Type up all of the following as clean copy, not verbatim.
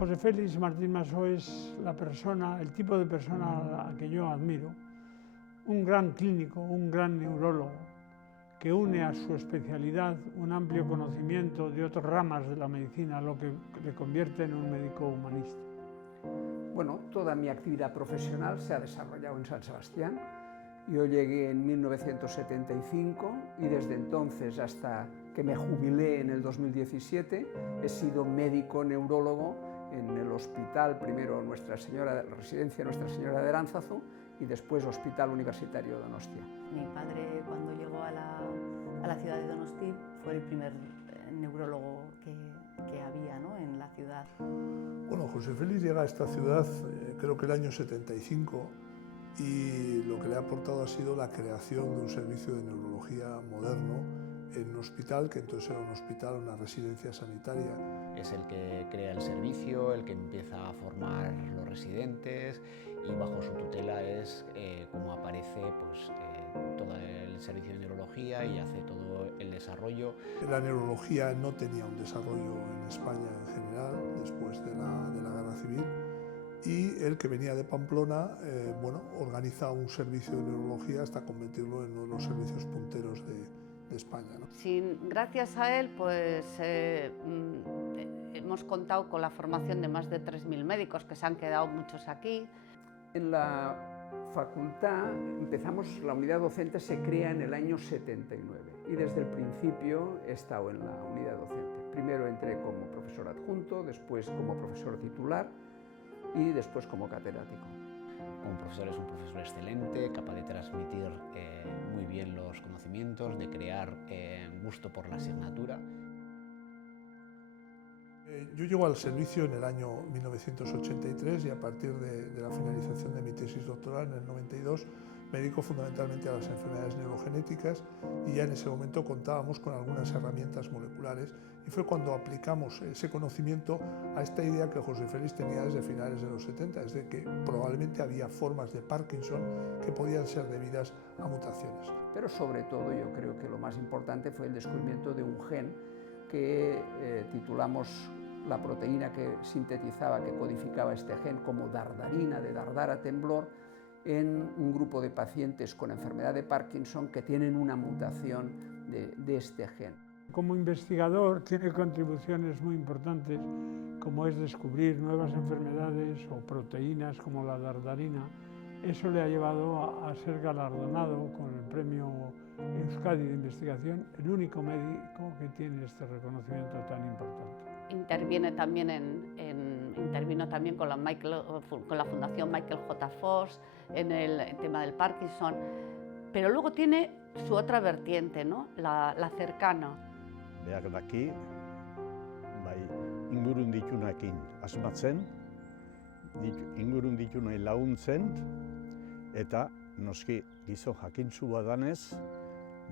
José Félix Martín Massó es la persona, el tipo de persona a que yo admiro, un gran clínico, un gran neurólogo, que une a su especialidad un amplio conocimiento de otras ramas de la medicina, lo que le convierte en un médico humanista. Bueno, toda mi actividad profesional se ha desarrollado en San Sebastián. Yo llegué en 1975 y desde entonces hasta que me jubilé en el 2017 he sido médico neurólogo en el hospital, primero residencia Nuestra Señora de Aránzazu y después Hospital Universitario de Donostia. Mi padre, cuando llegó a la ciudad de Donosti, fue el primer neurólogo que había, ¿no?, en la ciudad. Bueno, José Félix llega a esta ciudad creo que el año 75 y lo que le ha aportado ha sido la creación de un servicio de neurología moderno en un hospital, que entonces era un hospital, una residencia sanitaria. Es el que crea el servicio, el que empieza a formar los residentes y bajo su tutela es como aparece pues, todo el servicio de neurología y hace todo el desarrollo. La neurología no tenía un desarrollo en España en general después de la Guerra Civil y él, que venía de Pamplona, organiza un servicio de neurología hasta convertirlo en uno de los servicios punteros de España, ¿no? Gracias a él, pues hemos contado con la formación de más de 3.000 médicos, que se han quedado muchos aquí. En la facultad la unidad docente se crea en el año 79 y desde el principio he estado en la unidad docente. Primero entré como profesor adjunto, después como profesor titular y después como catedrático. Como profesor es un profesor excelente, capaz de transmitir muy bien los conocimientos, de crear gusto por la asignatura. Yo llego al servicio en el año 1983 y a partir de la finalización de mi tesis doctoral en el 92 me dedico fundamentalmente a las enfermedades neurogenéticas y ya en ese momento contábamos con algunas herramientas moleculares y fue cuando aplicamos ese conocimiento a esta idea que José Félix tenía desde finales de los 70, es de que probablemente había formas de Parkinson que podían ser debidas a mutaciones. Pero sobre todo yo creo que lo más importante fue el descubrimiento de un gen que titulamos la proteína que sintetizaba, que codificaba este gen como dardarina, de dardara temblor, en un grupo de pacientes con enfermedad de Parkinson que tienen una mutación de este gen. Como investigador tiene contribuciones muy importantes, como es descubrir nuevas enfermedades o proteínas como la dardarina. Eso le ha llevado a ser galardonado con el premio Euskadi de investigación, el único médico que tiene este reconocimiento tan importante. Intervino también con la Fundación Michael J. Fox en el tema del Parkinson, pero luego tiene su otra vertiente, ¿no?, la cercana. Beak daki, ingurun ditunakin asmatzen, ingurun ditunai laguntzen, eta noski gizon jakintsu badanez,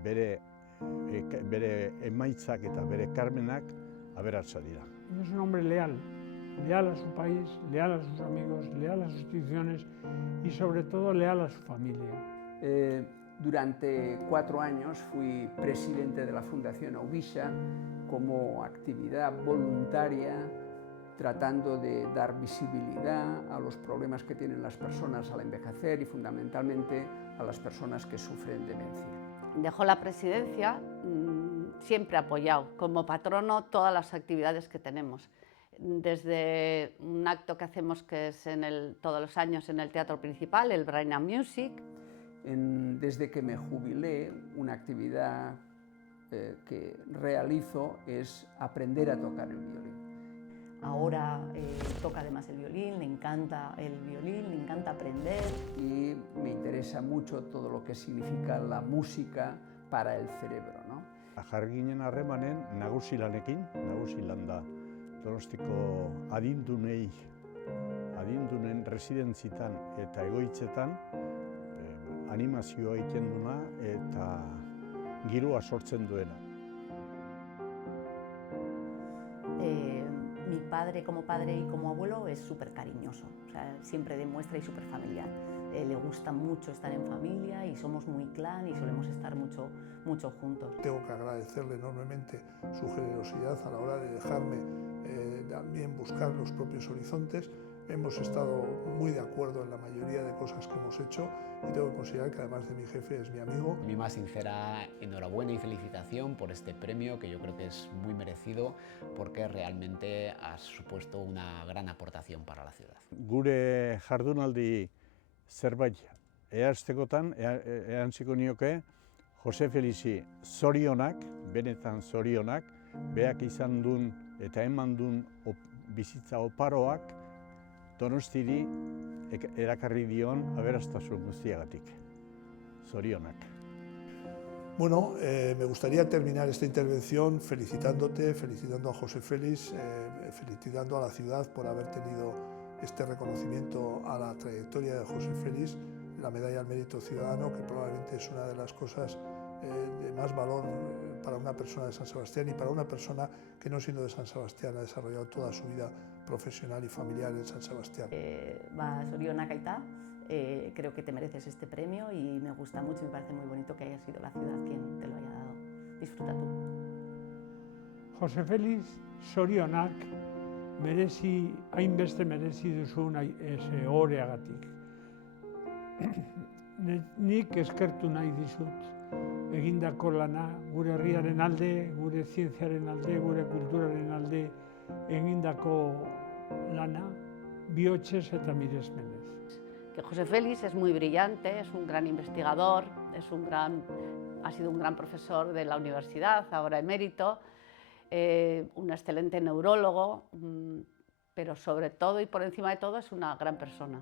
bere emaitzak eta bere ekarmenak aberatsa dira. Es un hombre leal a su país, leal a sus amigos, leal a sus instituciones y sobre todo leal a su familia. Durante 4 años fui presidente de la Fundación Auvisha como actividad voluntaria, tratando de dar visibilidad a los problemas que tienen las personas al envejecer y fundamentalmente a las personas que sufren demencia. Dejó la presidencia, siempre apoyado como patrono todas las actividades que tenemos. Desde un acto que hacemos que es todos los años en el Teatro Principal, el Brain and Music. Desde que me jubilé, una actividad que realizo es aprender a tocar el violín. Ahora toca además el violín, le encanta el violín, le encanta aprender. Y me interesa mucho todo lo que significa la música para el cerebro, ¿no? Jarri ginen harremanen nagusi lan da Donostiko adindunen residentzitan eta egoitzetan animazioa egiten duena eta giroa sortzen duena. Mi padre como padre y como abuelo es súper cariñoso, o sea, siempre demuestra y súper familiar. Le gusta mucho estar en familia y somos muy clan y solemos estar mucho juntos. Tengo que agradecerle enormemente su generosidad a la hora de dejarme también buscar los propios horizontes. Hemos estado muy de acuerdo en la mayoría de cosas que hemos hecho y tengo que considerar que además de mi jefe es mi amigo. Mi más sincera enhorabuena y felicitación por este premio, que yo creo que es muy merecido porque realmente has supuesto una gran aportación para la ciudad. Gure jardunaldi zerbait ehastekotan erantziko nioke Jose Felixi zorionak, benetan zorionak, beak izan duen eta eman duen bizitza oparoak Donostiri erakarri dion aberastasun guztiagatik. Zorionak. Bueno, me gustaría terminar esta intervención felicitándote, felicitando a José Félix, felicitando a la ciudad por haber tenido este reconocimiento a la trayectoria de José Félix, la medalla al mérito ciudadano, que probablemente es una de las cosas de más valor para una persona de San Sebastián y para una persona que no siendo de San Sebastián ha desarrollado toda su vida profesional y familiar en San Sebastián. Zorionak aita, creo que te mereces este premio y me gusta mucho y me parece muy bonito que haya sido la ciudad quien te lo haya dado. Disfruta tú. Jose Felix zorionak hainbeste merezi duzun ohoreagatik. Nik eskertu nahi dizut egindako lana, gure herriaren alde, gure zientziaren alde, gure kulturaren alde egindako lana, bihotzez eta miresmenez. Que José Félix es muy brillante, es un gran investigador, ha sido un gran profesor de la universidad, ahora emérito, un excelente neurólogo, pero sobre todo y por encima de todo es una gran persona.